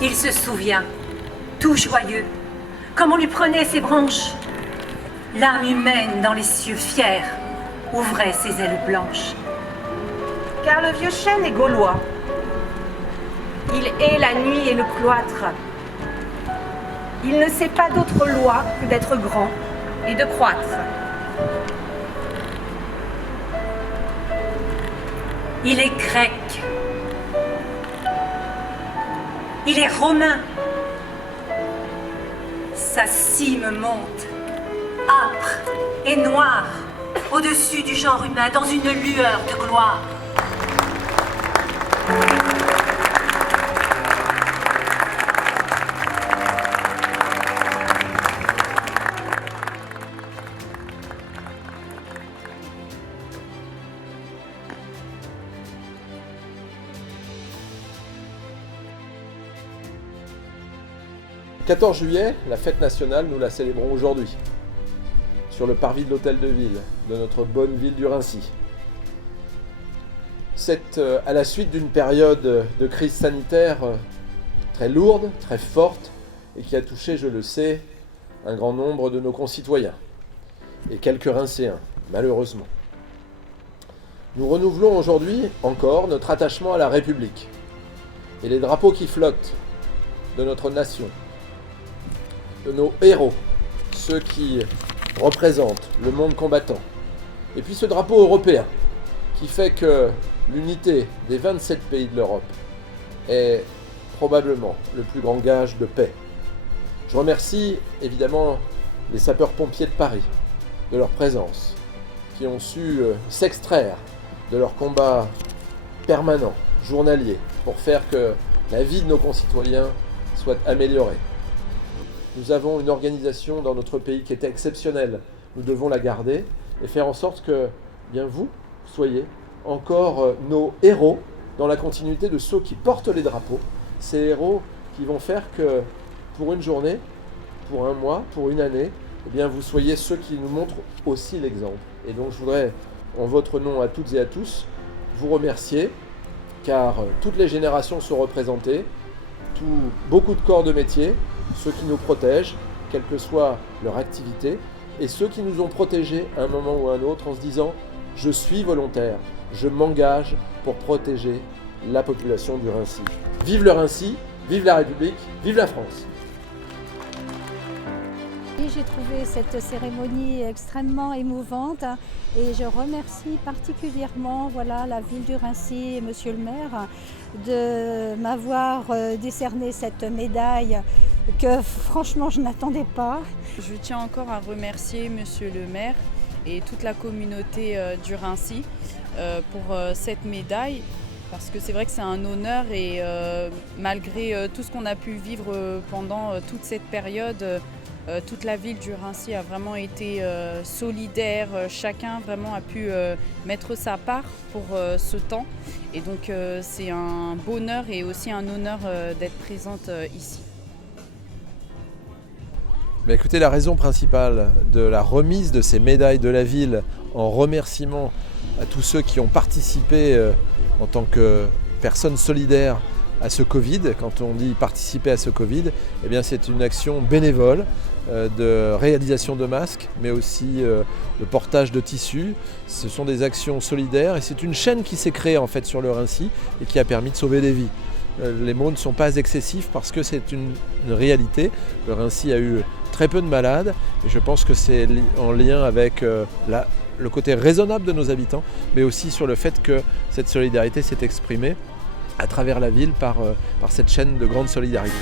Il se souvient, tout joyeux, comme on lui prenait ses branches. L'âme humaine dans les cieux fiers ouvrait ses ailes blanches. Car le vieux chêne est gaulois. Il hait la nuit et le cloître. Il ne sait pas d'autre loi que d'être grand et de croître. Il est grec. Il est romain. Sa cime monte, âpre et noire, au-dessus du genre humain, dans une lueur de gloire. Le 14 juillet, la fête nationale, nous la célébrons aujourd'hui, sur le parvis de l'Hôtel de Ville, de notre bonne ville du Raincy. C'est à la suite d'une période de crise sanitaire très lourde, très forte, et qui a touché, je le sais, un grand nombre de nos concitoyens, et quelques Rincéens, malheureusement. Nous renouvelons aujourd'hui encore notre attachement à la République, et les drapeaux qui flottent de notre nation, de nos héros, ceux qui représentent le monde combattant. Et puis ce drapeau européen qui fait que l'unité des 27 pays de l'Europe est probablement le plus grand gage de paix. Je remercie évidemment les sapeurs-pompiers de Paris de leur présence, qui ont su s'extraire de leur combat permanent, journalier, pour faire que la vie de nos concitoyens soit améliorée. Nous avons une organisation dans notre pays qui est exceptionnelle. Nous devons la garder et faire en sorte que bien vous soyez encore nos héros dans la continuité de ceux qui portent les drapeaux. Ces héros qui vont faire que pour une journée, pour un mois, pour une année, eh bien vous soyez ceux qui nous montrent aussi l'exemple. Et donc je voudrais, en votre nom à toutes et à tous, vous remercier, car toutes les générations sont représentées, beaucoup de corps de métier, ceux qui nous protègent, quelle que soit leur activité, et ceux qui nous ont protégés à un moment ou à un autre en se disant « je suis volontaire, je m'engage pour protéger la population du Raincy ». Vive le Raincy, vive la République, vive la France. J'ai trouvé cette cérémonie extrêmement émouvante et je remercie particulièrement la ville du Raincy et monsieur le maire de m'avoir décerné cette médaille que franchement je n'attendais pas. Je tiens encore à remercier monsieur le maire et toute la communauté du Raincy pour cette médaille. Parce que c'est vrai que c'est un honneur et malgré tout ce qu'on a pu vivre pendant toute cette période, toute la ville du Raincy a vraiment été solidaire, chacun vraiment a pu mettre sa part pour ce temps. Et donc c'est un bonheur et aussi un honneur d'être présente ici. Mais écoutez, la raison principale de la remise de ces médailles de la ville en remerciement à tous ceux qui ont participé en tant que personnes solidaires à ce Covid, quand on dit participer à ce Covid, eh bien c'est une action bénévole de réalisation de masques, mais aussi de portage de tissus. Ce sont des actions solidaires et c'est une chaîne qui s'est créée en fait sur le Raincy et qui a permis de sauver des vies. Les mots ne sont pas excessifs parce que c'est une réalité. Le Raincy a eu très peu de malades et je pense que c'est en lien avec le côté raisonnable de nos habitants, mais aussi sur le fait que cette solidarité s'est exprimée à travers la ville par cette chaîne de grande solidarité.